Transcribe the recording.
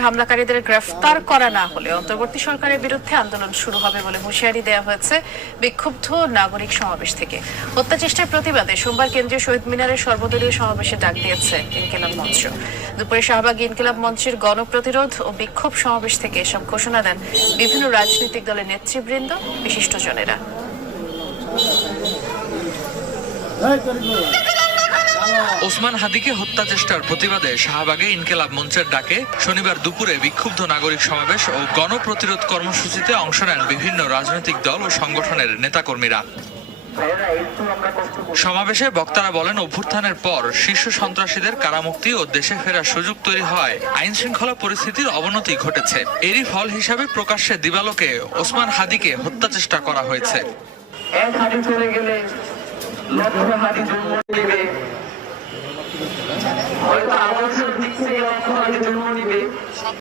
হামলাকারীদের গ্রেফতার করা না হলে অন্তর্বর্তী সরকারের বিরুদ্ধে আন্দোলন শুরু হবে বলে হুঁশিয়ারি দেওয়া হয়েছে বিক্ষুব্ধ নাগরিক সমাবেশ থেকে। হত্যা চেষ্টার প্রতিবাদে সোমবার কেন্দ্রীয় শহীদ মিনারের সর্বদলীয় সমাবেশে ডাক দিয়েছে ইনকিলাব মঞ্চ। দুপুরে শাহবাগ ইনকিলাব মঞ্চের গণপ্রতিরোধ ও বিক্ষোভ সমাবেশ থেকে এসব ঘোষণা দেন বিভিন্ন রাজনৈতিক দলের নেতৃবৃন্দ, বিশিষ্টজনেরা। ওসমান হাদিকে হত্যা চেষ্টার প্রতিবাদে শাহবাগে ইনকিলাব মঞ্চের ডাকে শনিবার দুপুরে বিক্ষুব্ধ নাগরিক সমাবেশ ও গণপ্রতিরোধ কর্মসূচিতে অংশ নেন বিভিন্ন রাজনৈতিক দল ও সংগঠনের নেতাকর্মীরা। সমাবেশে বক্তারা বলেন, অভ্যুত্থানের পর শীর্ষ সন্ত্রাসীদের কারামুক্তি ও দেশে ফেরার সুযোগ তৈরি হয় আইন শৃঙ্খলা পরিস্থিতির অবনতি ঘটেছে। এরই ফল হিসাবে প্রকাশ্যে দিবালোকে ওসমান হাদিকে হত্যা চেষ্টা করা হয়েছে।